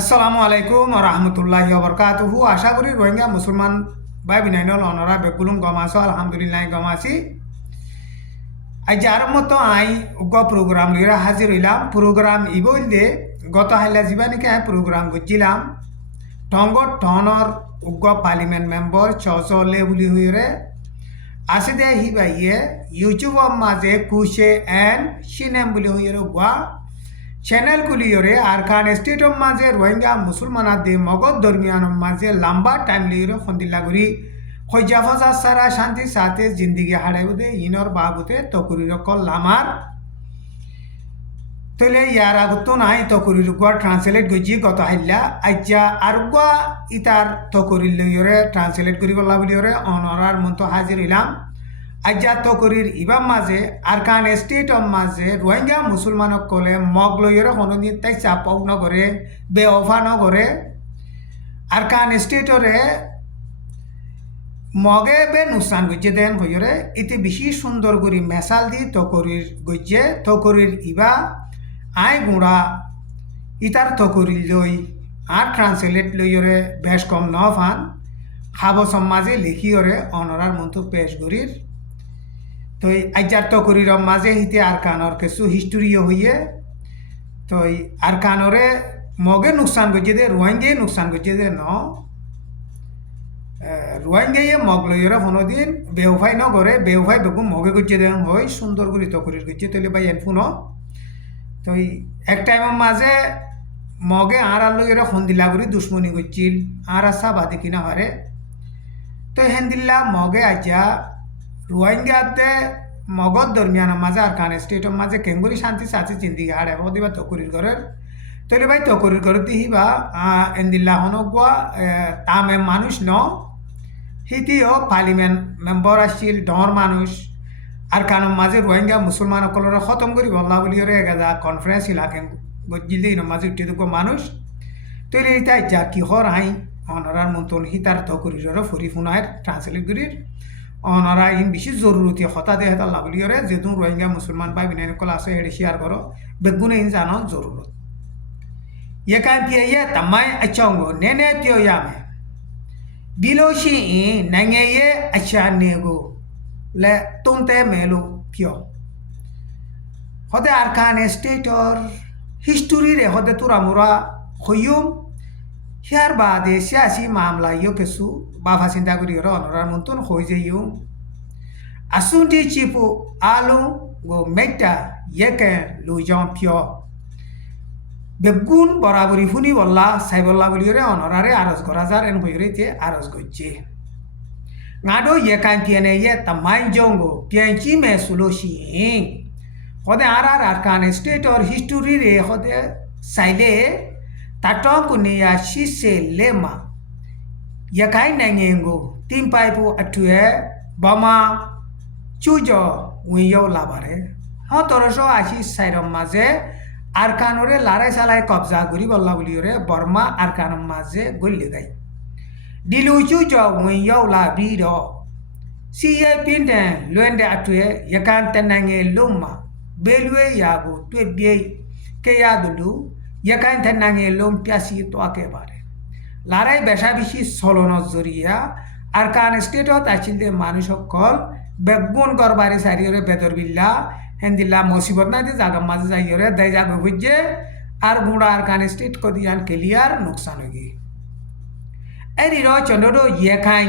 Assalamualaikum warahmatullahi wabarakatuh. Asha kori Rohingya Musulman bai binainol onora bekulum gomaso alhamdulillah gomasi. Ajar moto ai ugo program lira hazir ilam program ibo ilde goto haila jibani ke program gujilam tongo tonor ugo parliament member choso lebuli huire aside hibaye YouTube maze kushe and shinem buli huire gwa channel kuliyore arkan state of maze Rohingya musulmana de mogod dormiyan maze lamba time liyore khondilla guri khojafaza sara shanti sate zindagi harabude inor babute tokuri rokol lamar tole yara gutto nai tokuri rokwa translate goji goto hilla ajja argwa itar tokuri liyore translate guri bolla biliyore onorar munto hazir ilam Ajja tokurir iba maze arkan state of maze Rohingya musulman kole moglo yore hononi tai chapau no gore be ofa no gore arkan state ore moge be nusan guje den hoyore ite bishi sundor guri mesal di tokurir guje tokurir iba ai gura itar tokurir loi ar translate lo yore besh kom no fan khabo samaje likhi yore onorar muntu pesh gurir तो अजार तो करी माजे हिते आरकानर केसु history हुए तो आरकानरे मोगे नुकसान गजे दे रोहिंगे नुकसान गजे दे न रोहिंगे ये मोगलो यरा फोनो दिन बेवफाई न करे बेवफाई बेगु मोगे गजे दे होय सुंदर करी तो करी गजे तले बाय एनफुनो तो एक टाइम माजे मोगे आरालो यरा फोन दिला गरी दुश्मनी गजिल आरा सा बादे किना हरे तो हेंदिल्ला मोगे आजा Rohingya te mogod dormiyan maze arkan state of maze kenguri shanti sachi zindagi hare bodiba tokurir gorer tole bai tokurir gorti hiba endilla honogwa tame manush no hitio parliament member ashil dor manush arkan maze Rohingya musulman kolor khatam gori bolla boliyore gaza conference ilaken gojilde no maze utte ko manush tole ita jaki hor hai onorar muntun hitar tokurir ro furi funair translate gorir ओनरा इन विशेष जरूरत है खता दे हता लागली रे जेदुन Rohingya मुसलमान भाई बिने को लासे हेड शेयर करो बेगुने इन जानो जरूरत ये काय पिए ये तमाय अचंगो नेने पियो या में बिलोशी नंगे ये अच्छा नेगो ले तुमते मेलो पियो होदे आरकान स्टेट और हिस्ट्री रे होदे तुरा मुरा खोयुम यार बादे सियासी मामला यो केसु बाफा चिंता करी रो ओनरा मुंतुन होजे यो असुंटी चिपु आलु गो मेटा येके लुजों पियो बेगुन बराबरी हुनी वल्ला साइबल्ला बली रे ओनरा रे आरज गराजार एन होयरे ते आरज गजे ngado ye kan piene ye tamai jongo pienchi me suloshi hode arar arkan state or history re hode saile tatong kunia shise lema yakai nangengo timpaipu atue bama chujo winyo labare ha torosho ashi sairam maze arkanore larai salai kabza guri bolla buliore burma arkanam maze golli gai dilu chujo winyo labi do siye pinten luende atue yakan tanange loma belwe yabu twebye ke yadulu yakan tanange lom piasi to ake bare larai besha bishi solono zoriya arkan state of achilde manushok kol begun gorbare sariore bedor billa hendilla musibat na de jaga maze jayore dai jaga hujje ar guda arkan state ko diyan clear nuksan hogi eri ro chondodo yekai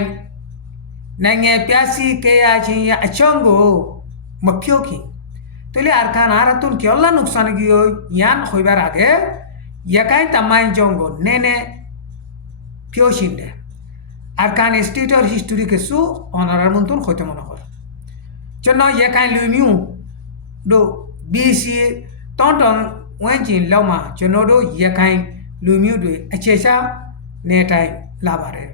nange piasi ke ya chin ya achongo mapyoki tole arkan aratun kyolla nuksan hogi yan hoibar age yakai tamai jongo nene Pioshinde arkan state or history ke su onorar muntun khote monokor jonno ye kan lumiu do bc tonton wenjin lawma jonno do ye kan lumiu do achesha netai labare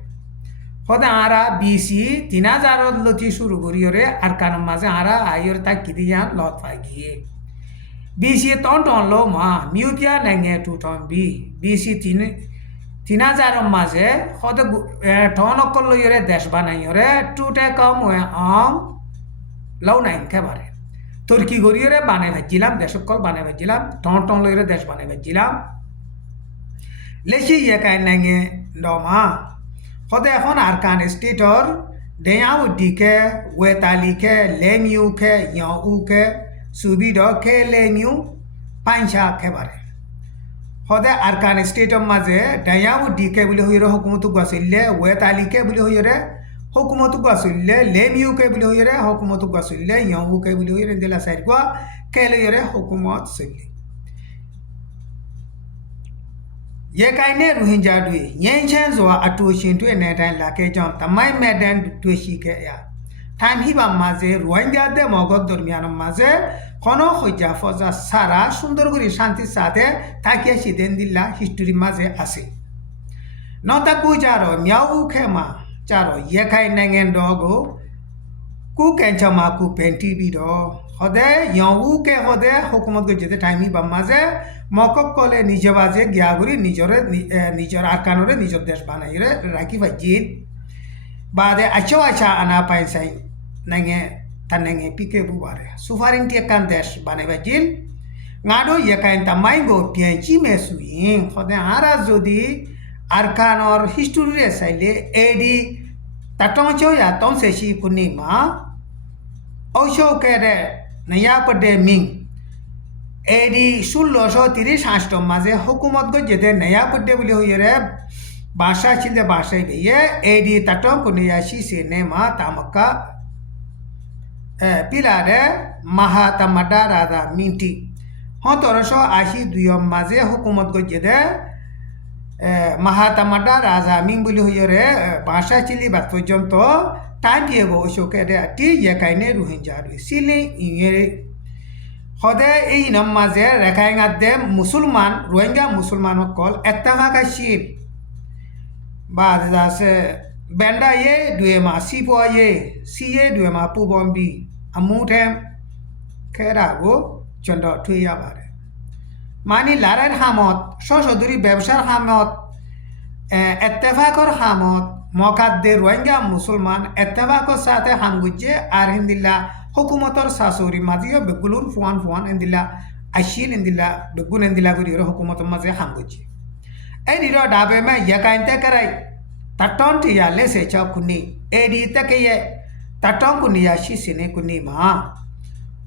hoda ara bc 3000 loti shuru goriyore arkan maze ara ayor ta kidiyan lot pagiye bc tonton lawma miupya nange tu ton b bc 3000 maze khode thon kollo yore desh banai yore tute kam we am law nain ke bare turki gori yore banai bhajilam desh kol banai bhajilam thon lo yore desh banai bhajilam လက်ရှိရခိုင်နိုင်ငံတော်မှာဟောတဲ့ဟောနာကန်စတေတော်ဒင်ယာဝဒီကဲဝေတာလီကဲလဲမျိုးကဲရောင်ဦးကဲစူပြီးတော့ခဲလဲမျိုးပိုင်းခြားခဲ့ပါတယ်ဟောတဲ့အာကန်စတေတော်မှာဒင်ယာဝဒီကဲဘလို့ရဟကုမတုကဆလဲဝေတာလီကဲဘလို့ရဟကုမတုကဆလဲလဲမျိုးကဲဘလို့ရဟကုမတုကဆလဲရောင်ဦးကဲဘလို့ရတဲ့လာဆိုင်ကွာခဲလဲရဟကုမတ်ဆလဲရခိုင်နဲ့ရိုဟင်ဂျာတွေငြိမ်းချမ်းစွာအတူရှင်တွေ့နေတိုင်းလာခဲ့ကြောင်းတမိုင်းမဲ့တန်းတွေ့ရှိခဲ့ရထိုင်ဟိပါမာဇေရိုဟင်ဂျာတဲ့မောဂတ်ဒ်မြန်မာဇေခေါခကြဖဇာစာရာসুন্দর করে শান্তি সাথে থাকে সিদেন দিল্লা history মাঝে আছে নতা কু যারো মিয়াউ খেমা যারো রখাইနိုင်ငံတော်ကိုကူကန်ချမကူပန်တီပြီးတော့ဟောတဲ့ယောင်ဦးကဲဟောတဲ့ဟုကမတ်ကိုযেতে time ही বামাজে মকক কলে নিজে বাজে গিয়াগুরি নিজর আরকানরে নিজর দেশ বানাইরে রাখি বাজিত বাদে আচ্ছা আনা পাইসাই nange tanenge pike bu bare sovereignty kan desh banai bajil ngado yakain tamai go pianchi me suin khode ara jodi arkanor history re saile ad tatongcho ya 38 ခုနှစ်မှာအုပ်ချုပ်ခဲ့တဲ့နရပဒေမင်းad 1630 মাঝে হুকুমত গো যেতে নয়া পডে বলি হইরে ভাষা চিন্তে ভাষাই বেয়ে ad tatong কুনিয়া শিসে নে মা তামকা পিলারে মাহাতামাডা রাজা মিন্টি 1782 মাঝে হুকুমত গো যেতে মাহাতামাডা রাজা মিং বলি হইরে ভাষা চিলি বাত পর্যন্ত টাইম দিয়েগো ওশোকে আটি ইয়াকাইনে রোহিঙ্গা সিলে ইংরে হদে এই নাম মাঝে রেখাইঙ্গাদে মুসলমান রোহিঙ্গা মুসলমান কল এত্তাফাকাশিল বাদ আছে বেন্ডা ye দুয়েমা সিপো ye সিয়ে দুয়েমা পুবম্বি আমুঠে খেরাগো চন্দ ঠুইয়া বারে মানি লারের হামত সশদুরি ব্যবসার হামত এত্তেফাকর হামত মকাদ্দে রোহিঙ্গা মুসলমান এত্তেফাকর সাথে হামগুজে আর হিন্দিল্লা হুকুমতর শাশুড়ি মাঝিও বেগুলুর ফুয়ান এন্দিলা আশিল এন্দিলা বেগুন এন্দিলা গুরি হুকুমতর মাঝে হামগুজে এই দির ডাবে মে ইয়াকাইনতে করাই তাটন টিয়া লেসে চাও কুনি এডি তকেয়ে তাটন কুনিয়া শিসিনে কুনি মা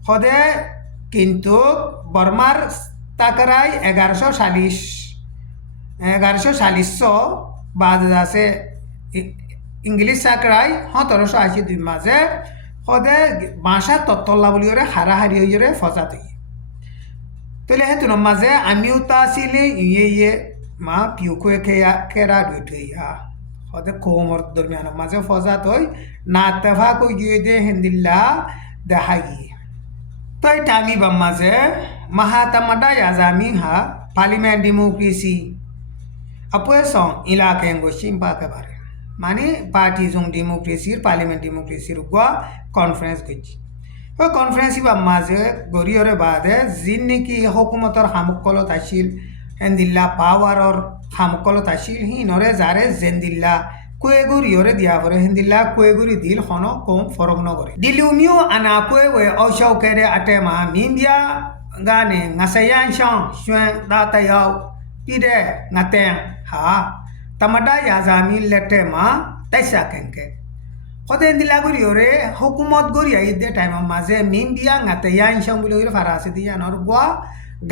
হদে কিন্তু বর্মার তাকরাই 1140 বাদ আছে ইংলিশ সাকরাই 1782 মাঝে হদে ভাষা তত্তলা বলি ওরে হারাহারি হইরে ফজাত হই তলে হেতুন মাঝে আমিও তাসিলে ইয়ে মা পিউকো কেরা দুইয়া হদে কোমর দরমিয়ান মাঝে ফজাত হই না তফা কো গিয়ে দে হিন্দিল্লা দেহাগি তাই টাইমি বাম মাঝে মাহাতামাডা ইয়াজামি হা পার্লামেন্ট ডেমোক্রেসি अपने सॉन्ग इलाके को शिंपा के बारे माने पार्टी जों डेमोक्रेसी पार्लियामेंट डेमोक्रेसी रुकवा कॉन्फ्रेंस गई वो कॉन्फ्रेंस ही बामाजे गोरियोरे बाद है जिन्ने की हुकूमतर हामुकलो ताशील एंदिल्ला पावर और हामुकलो ताशील ही नरे जारे जेंदिल्ला कोई गोरियोरे दिया बरे हिंदिल्ला कोई गोरी दिल खनो कम फरक न करे दिलुमियो अना कोई वे औशौ करे अटेमा मिंबिया गाने ngsayan chang shwen da tayao pide ngateng ha tamada yazami lette ma taisa kenke khoden dilaguri ore hukumat gori ai de time maze mindia ngatayan chang buli ore farase dia nor gwa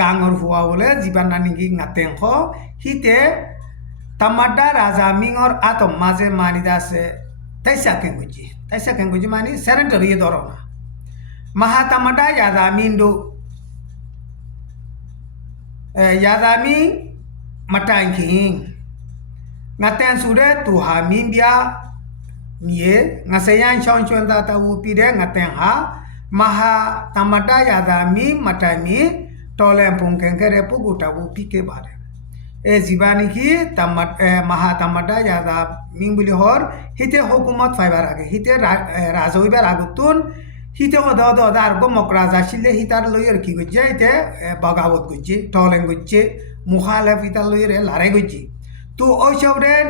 gangor huwa bole jiban ningi ngateng kho hite tamada razami or atom maze manida se taisa kenguji mani surrender ye dorona mahatamada yazami ndo Yadami matangking ngaten sude tuha mimbia mie ngasayan chon data upide ngaten ha maha tamada yadami matami tolem pungken kere puguta upike bare e jibani ki tamat maha tamada yada mingbuli hor hite hukumat fiber age hite rajoibar agutun hite oda ar go mokraza shille hitar loyer ki gojje ite bagaवत gojje tolen gojje mukhalaf hitar loyer lare gojje to o shawden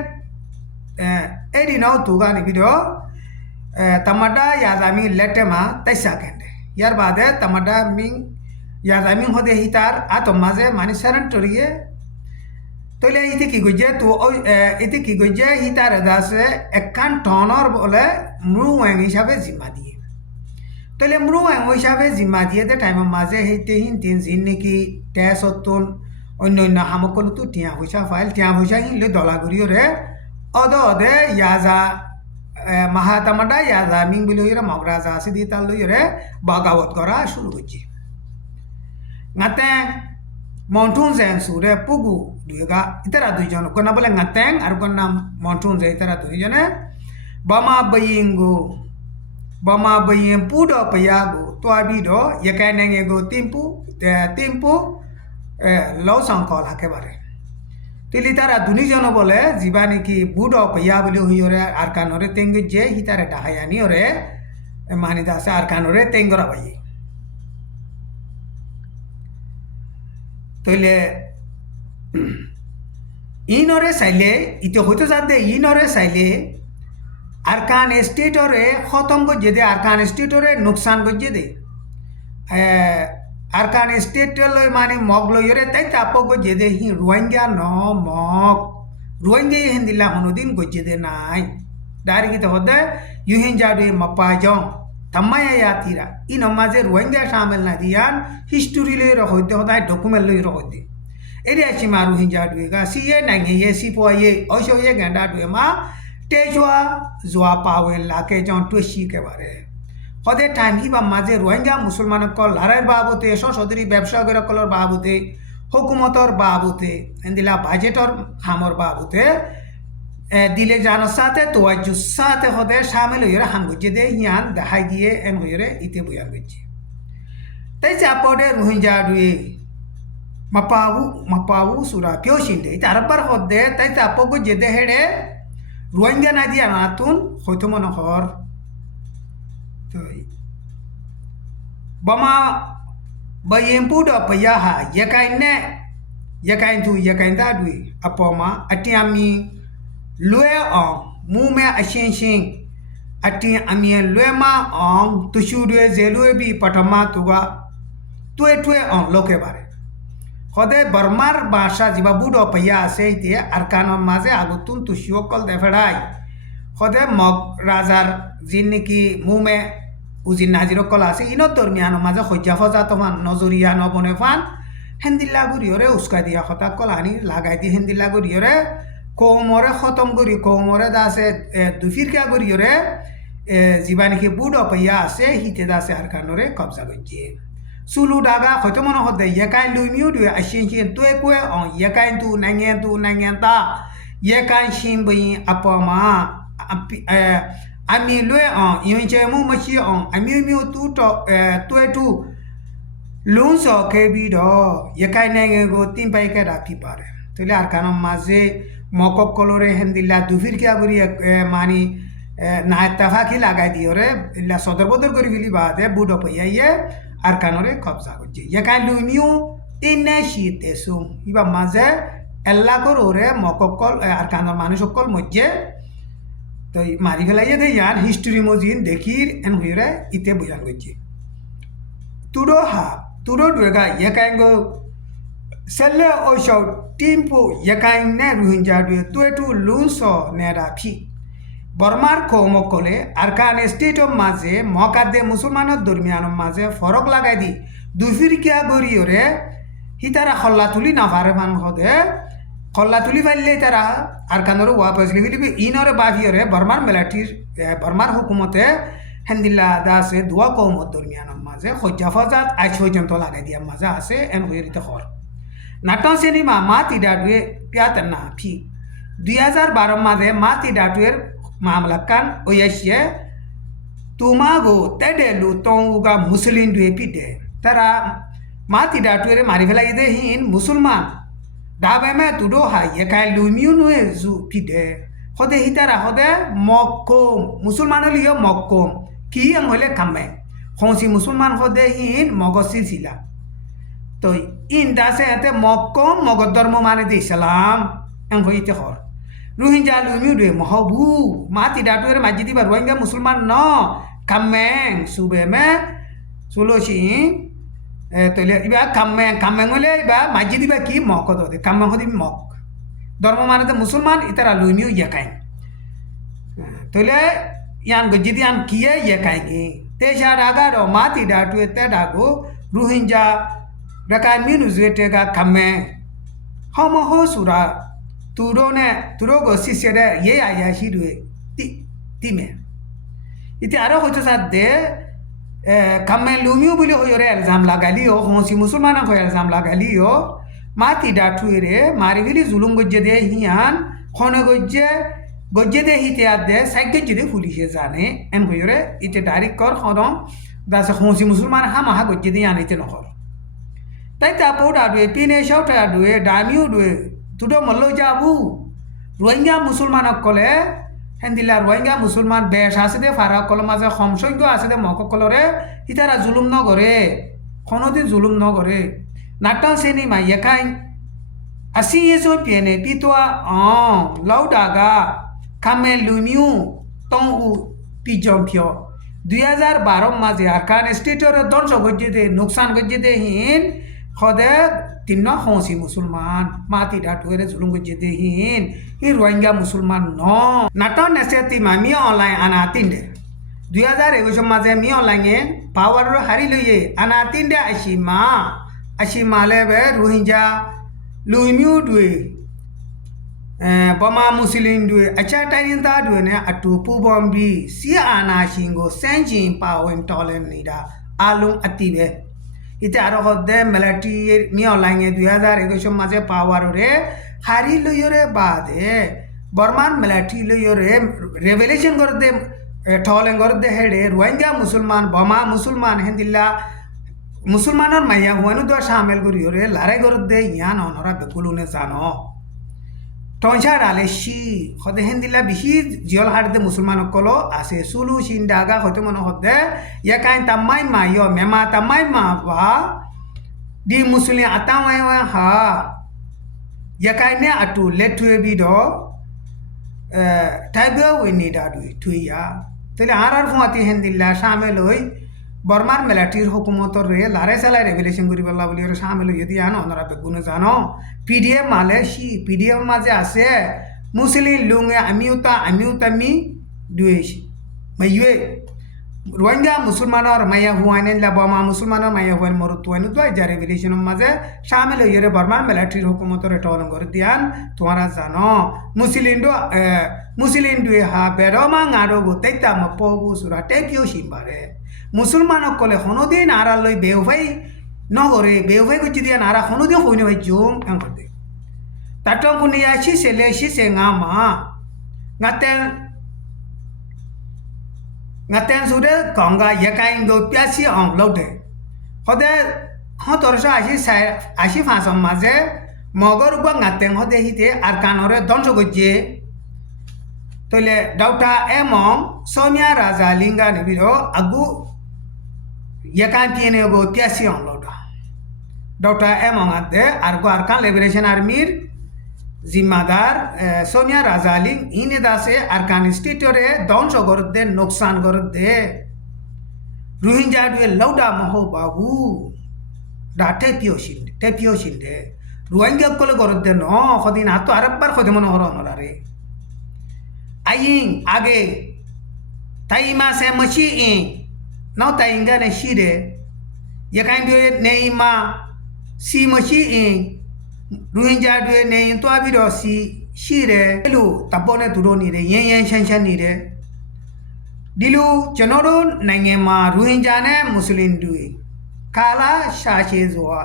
edi now to gani video tamada yazami letema taisa kende yar bade tamada ming yazami hode hitar ato maze mani saran toriye तो ले इते की गुजे तो इते की गुजे हितारे दासे एकान टनर बोले मृवें हिसाबे जिम्मा दिए तो ले मृवें हिसाबे जिम्मा दिए दे टाइम माजे हेते हिन तीन जिन्ने की टेसोतुन अन्य हामकल तो टिया हुसा फाइल टिया हुसा हिन ले डलागुरियो रे अदे याजा महातमडा याजा मिंग बिलोयरे मगराजा सिदी तालोयरे बगावत करा शुरू होची ngate montun zen sure pugu duga itara dujon kona bole ngateng ar kona montun zen itara dujone bama baying pudo payago to abido yakanenge go timpu law sang kola ke bare tilitara dunijono bole jibani ki budo paya boli hoyore ar kanore tenge je hitare dahayani ore mani dasa ar kanore tengora bayi तो ले इनोरे साइले इतो होतो जाते इनोरे साइले Arakan state ओरे खत्म को जेदे Arakan state ओरे नुकसान को जेदे आरकान स्टेट लो माने मग लो योरे तै तापो को जेदे हि रोहिंग्या नो मग रोहिंग्या हिंदिला होनोदिन को जेदे नाई दारी की तो होदे युहिंजाडे मपाजों तम्माया यातीरा इन माजे रोहिंग्या शामिल ना दियान हिस्ट्री ले रहोते होता है डॉक्यूमेंट ले रहोते एरिया चिमारू हिंजाडुएगा सीए नांगे ये सिपोये ओशो ये गंडा दुए मा तेजवा जुआ पावे लाके जौन टुशी के बारे होदे टाइम ही बा माजे रोहिंग्या मुसलमान को लड़ाई बाबूते ससोदरी व्यवसाय करे कलर बाबूते हुकूमतर बाबूते इंदिला बजटोर हामर बाबूते दिले जानो साथे तो अजु साथे होदे शामिल होयरे हांगुजे दे यान दहाई दिए एन होयरे इते बुयान गजे तै चापोडे रोहिंग्या दुए मपाwu sura pyoshinde ita arabar hodde tai tapogo jede hede rohingya na dia natun hoito mono hor to bama bayempu do payaha yakain da dui apoma atiami lue on mume ashinshin ati ami lue ma on tushudwe zelue bi patama tuga tue on loke bare होदे बर्मार भाषा जिबा बुडो पया से इते अरकान माजे आगुतुन तुशियो कल देफड़ाई होदे मग राजार जिन्नी की मुंह में उजिन नाजिरो कल आसे इनो दरमियान माजे खोजा खोजा तमान नजरिया न बने फान हिंदिला गुरियोरे उसका दिया खता कल आनी लगाई दी हिंदिला गुरियोरे कोमोरे खत्म गुरी कोमोरे दासे दुफिर क्या गुरियोरे जिबानी की बुडो पया से हिते दासे अरकानोरे कब्जा गजे Sulu daga khoto mono hode yakain lumiu du ashin tue kue on yakain tu nangen ta yakain shin bi apama ami lue on yinche mu machi on ami miu tu to tue tu lun so ke bi do yakain nangen go tin pai ka da pi pare to le arkano maze moko colore hendilla dufir kya guri mani na tafa ki lagai diore la sodar bodor gori vili baade budo paya ye arkanore kobza gojje yakai lumiu inne shite sum iba maze ella korore mokokol arkanor manushokol mojje to mari felaiye de yan history mojin dekhir en hoire ite bujan gojje turo duega yakai go selle osho timpo yakai ne ruhinja du tuetu lunso ne ra phi बर्मार कोमो कोले अरकान state of माजे मौकादे मुसलमान दरमियान माजे फरक लगाई दी दुफिर क्या गोरियो रे हितारा खल्ला तुली ना फारे मान होदे खल्ला तुली फाइले तारा अरकानरो वापस लिबि इनरे बाफियो रे बर्मार मिलिटरी बर्मार हुकूमते हंदिल्ला दासे दुआ कोमो दरमियान माजे खोजाफाजात आइछो जंतो लगाई दिया मजा आसे एन होयरिते खर नाटन सिनेमा माती डाडवे प्यातना फी 2012 माजे माती डाडवेर मामला kan oyasye tumago tedelu tonga muslim due pide tara mati datwere mari fela ide hin musulman dabe me tudo ha yekai lumiu no ezu pide hode hitara hode mokkom musulman liyo mokkom ki angole kamme khonsi musulman hode hin mogosir sila to in dase ate mokkom mogodormo mane de islam ang hoite hor Rohingya lumiu de mahabu mati datwere majidi ba Rohingya musulman no kameng sube me soloshi to le iba kameng ole ba majidi ba ki moko do de kameng hodi mok ধর্ম মানে মুসলমান ইতারা লুমিও ইয়াকাই তোলে ইয়ান গজিদি ইয়ান কিয়ে ইয়াকাই তেজা রাগারো মাতি ডাটু তে ডাগো রোহিঙ্গা রাকাই মিনু জুয়েটেগা কামে হমো হো সুরা তুরো গো সিসেরে ইয়ে আয়া হিরুয়ে তিমে ইতি আরো হইতো সাদে কামে লুমিও বলি হইরে এলজাম লাগালিও হংসি মুসলমান কো এলজাম লাগালিও মাতি ডাটু রে মারিগিলি জুলুম গজ্জে দে হিয়ান খনে গজ্জে দে হিতে আদে সাইকে জিদে পুলিশে জানে এন হইরে ইতে ডাইরেক্ট কর খদম দাসে হংসি মুসলমান হা গজ্জে দে আনিতে নকর তাই তা পোডা দুয়ে পিনে শাউটা দুয়ে দামিও দুয়ে তুটো মল্লো যাবু রোহিঙ্গা মুসলমান কলে হেন্দিলা রোহিঙ্গা মুসলমান বেশ আছে দে ফারা কল মাঝে সমসৈক্য আছে দে মককলরে ইতারা জুলুম নগরে কোনোদিন জুলুম নগরে নাটাল সেনি মাইয়াকাই আসি এসো পিনে পিতোয়া লাউডাগা কামে লুমিউ টং উ পিজম্পিও 2012 মাঝে আরকান স্টেটর দর্শ গজ্জে দে নুকসান গজ্জে দে হিন খদে তিন হংসি মুসলমান মাতি ডাটুরে জুলুম গজ্জে দে হিন ই রোহিঙ্গা মুসলমান ন নাটন নেসে তি মামি অনলাইন আনা তিনডে 2021 মাঝে মি অনলাইনে পাওয়ার হারি লইয়ে আনা তিনডে আসিমা লেবে রোহিঙ্গা লুইমিউ দুই bama muslim duwe acha tayin ta duwe ne atu pu bombi si ana shingo senjin pawin tolen nida alum atibe ite aro hodde melati ni online 2021 maje power re hari loyore bade burman melati loyore revelation gorde tolen gorde hede rohingya musulman bama musulman hendilla musulmanon maya huanu do shamel gori ore lare gorde yan onora bekulune jano টনসা ডালে she হদে হেন্দিলা বেশি জিয়ল হারদে মুসলমান কলো আছে সুলু সিন্ডাগা হতে মনে হদে ইয়াকাইন তামাই মাইও মেমা তামাই মা বা দি মুসলিম আতামাই হা ইয়াকাইনে আটু লেটুয়ে বিডো টাইবে উইনি ডাডুই থুইয়া তাহলে আর ফুয়াতি হেন্দিলা শামিল হই বর্মার মিলিটারির হুকুমতর রে লারে সালাই রেভেলেশন করি বলা বলি ওরা শামিল হইয়া দিয়ে আনো ওনারা বেগুনে জানো পিডিএফ মালে সি পিডিএফ মাঝে আছে মুসলিম লুঙ্গে আমিও তামি দুয়েছি মাইয়ে রোহিঙ্গা মুসলমানের মাইয়া হুয়াইনে লাবামা মুসলমানের মাইয়া হুয়াইন মরুতুয়াইন তো যা রেভেলেশন মাঝে শামিল হইয়া রে বর্মার মিলিটারির হুকুমতর এটা অলঙ্গ করে দিয়ান তোমরা জানো মুসলিম দুয়ে হা বেরমা গাড়ো গোতাইতা মপগু সুরা টেকিও সিম্বারে মুসলমান কলে হনদিন আরা লই বেউভাই নগরে বেউভাই গুচি দিয়া নারা হনদিন হইনে ভাই zoom এঙ্কতে তাটং Kunia C সেঙামা ngaten sude konga yakain do piasi ong lode hode hotorsa ashi fasom maje mogor ba ngaten hode hite arkanore donsho gojje tole dauta emong somya raja linga ne biro agu yakan tiene go piasi ong loda dauta emong ade argo arkan liberation army জিম্মাদার সোনিয়া রাজালিং ইনে দাসে আরকান স্টেটরে ধ্বংস করে দে নোকসান করে দে রোহিঙ্গা দুয়ে লৌডা মহ বাবু ডা টেপিও সিন্দে রোহিঙ্গা কলে করে দে ন সদিন হাতো আরেকবার সদে মনে হর নলারে আইং আগে তাই মাসে মছি ইং নাও তাই ইঙ্গা নে শিরে ইয়াকাইন দুয়ে নেইমা সি মছি ইং রোহিঙ্গা দুয়ে নেই তো আবির শিরে এলু তাপনে দুটো নিরে ইয়ে শেনশেন নিরে দিলু চনরো নাইঙে মা রোহিঙ্গা নে মুসলিম দুই কালা শাসে জোয়া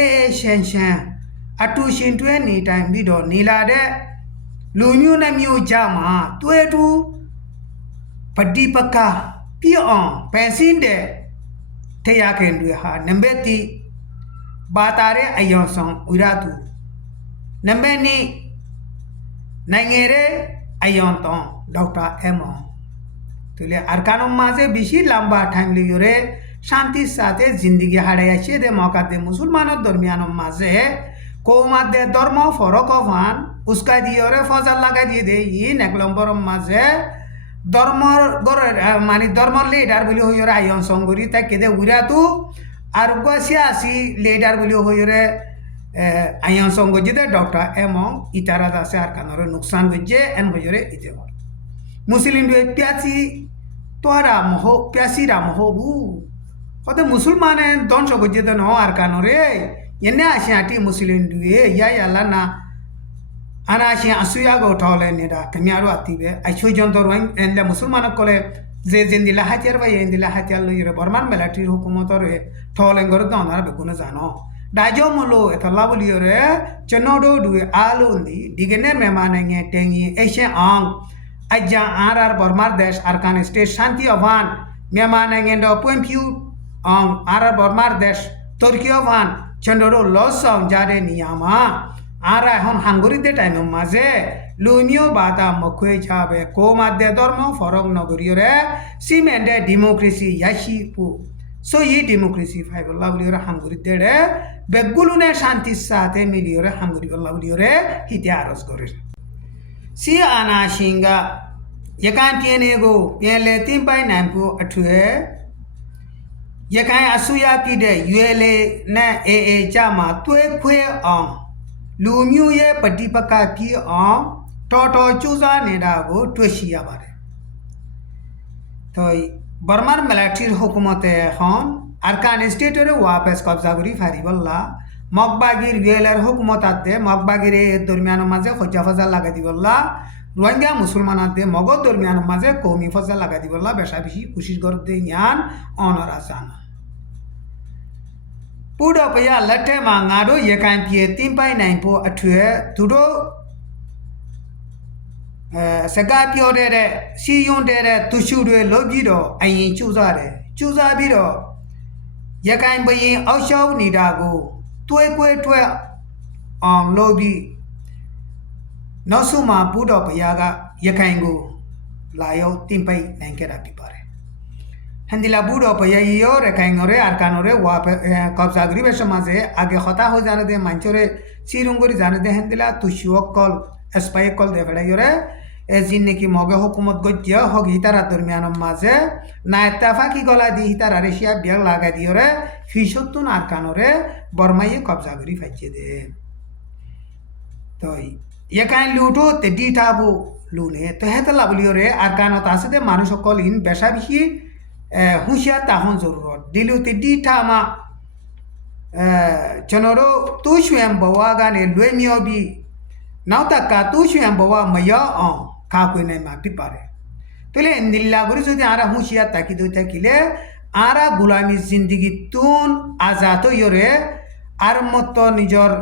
এ শেনশেন আটু শিনটুয়ে নি টাইম বিড নীলা দে লুমিউ না মিউ জামা তুয়ে টু পড্ডি পক্কা পিয়ন পেন্সিন দে তেয়া কেন দুয়ে হা নম্বেতি बातारे अयों सॉन्ग उरातू नंबर नी नंगेरे अयों तो डॉक्टर एमो तुले अरकानों माजे बिशी लंबा टाइम लियो रे शांति साथे जिंदगी हाड़े अच्छे दे मौका दे मुसलमानों दरमियानों माजे को मादे धर्मों फरोको फान उसका दियो रे फौजल लगा दिए दे ये नेकलंबरों माजे धर्मों गोर मानी धर्मों लीडर बोली हो रे अयों सॉन्ग गुरी तक के दे उरातू আর গোয়াসিয়া আসি লেডার বলি হইরে ayan song go jide doctor emong itara da se arkanore nuksan go je en go yore ite war muslim do pyasi toara moho pyasi ra moho bu hote musulmane don so go jide no arkanore yenne asiati muslim do ya ya lana ana shin asuya go thole ne da kemya ro ati be ai choi jon to roin en le musulman ko le je jindila hatir ba yendila hatir lo yore borman military hukumat re thole ngor don na be kuno jano dajo molo etala boli yore chenodo du alo ndi digene memane nge tengi asian ang aja arar bormar desh arkan state shanti avan memane nge do point few ang arar bormar desh turkey avan chenodo loss song jare niyama ara hon hungary de time maze lumio bata mokhwe chabe ko madde dormo forong nogori yore simende democracy yashi pu so ye democracy fiber lavli yore hungary de begulune shanti sate mili yore hungary lavli yore hitiaros gorir si ana shinga yakan tiene go yele timpai nampu athue yakan asuya pi de yele na aa chama twe khwe ongလူမျိုးရဲ့ပฏิပက္ခဖြစ်အောင်တော်တော်ကြိုးစားနေတာကိုတွေ့ရှိရပါတယ်။तो Burma military हुकूमत खान अरकान state रे वापस कब्जा करी फारिबल्ला मकबागिर velar हुकूमत आते मकबागिर दरमियान माजे खोजा फजा लगा दिबल्ला रोहिंग्या मुसलमान आते मगो दरमियान माजे कौमी फजा लगा दिबल्ला बेशा बेशी कोशिश करते यान ऑनर आसान पूरा पया लट्टे मांगाडो ये कान पिए तीन पाई नाइन पो अठुए तुडो सगा पियो रे सी यों रे तुशु रे लोबी दो अयिन चूजा भी दो ये कान बयिन औशौ निडागो त्वे क्वे त्वे लोबी नसुमा पूडो पया गा ये कान गो लायो तीन पाई नाइन के रापी पारे हंदिला बूढ़ो पया यो रे कांगोरे आरकानोरे वा कब्जा गरी बेश माजे आगे खता हो जाने दे मंचोरे सिरुंगोरी जाने दे हंदिला तुशुओ कॉल एस्पाई कॉल दे फड़ा योरे ए जिन्ने की मोगे हुकूमत गज्जा हो हितारा दरमियान माजे ना इत्तेफाकी गला दी हितारा रशिया बियाग लागा दी योरे फिशोतुन आरकानोरे बर्माये कब्जा गरी फच्चे दे तो ये कान लूटो ते डीटाबो लूने तो हेतला बलियोरे आरकानो तासे दे मानुष कॉल इन बेशा बिही हुशिया ताहन जरूरत दिलु ते डीटा मा चनोरो तुशुएम बवागा ने लुएमियो भी नाउता का तुशुएम बवा मया ऑन का कोई नहीं मा पिपारे तोले निल्ला गुरु जो आरा हुशिया ताकि दो ताकिले आरा गुलामी जिंदगी तुन आजातो योरे आर मतो निजर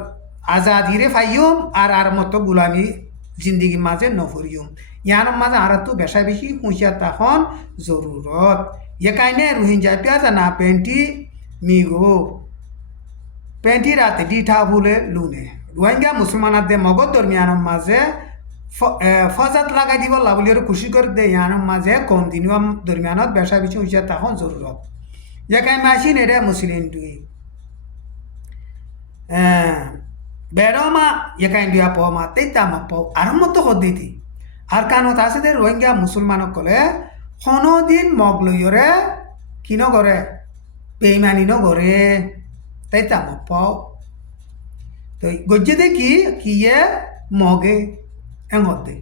आजादी रे फायुम आर मतो गुलामी जिंदगी माजे नफुरियुम यान माजे आरा तो बेशा बेशी हुशिया ताहन जरूरत ये काइने रोहिंग्या प्याजा ना पेंटी मीगो पेंटी रात डीठा भूले लूने रोहिंग्या मुसलमान दे मगो दरमियान माजे फजत लगा दिबो लाबलियर खुशी कर दे यान माजे कंटिन्यू दरमियान बेशा बिचु उजा ताहन जरूरत ये काइ माशी ने रे मुस्लिम दुई बेरोमा ये काइ दुया पोमा तेता मा पो आरमत हो देती आरकानो तासे दे रोहिंग्या मुसलमान कोले होनो दिन मगलो योरे किनो करे बेईमानी नो करे तैता मपाओ तो गोज्जे दे की ये मगे एंगोते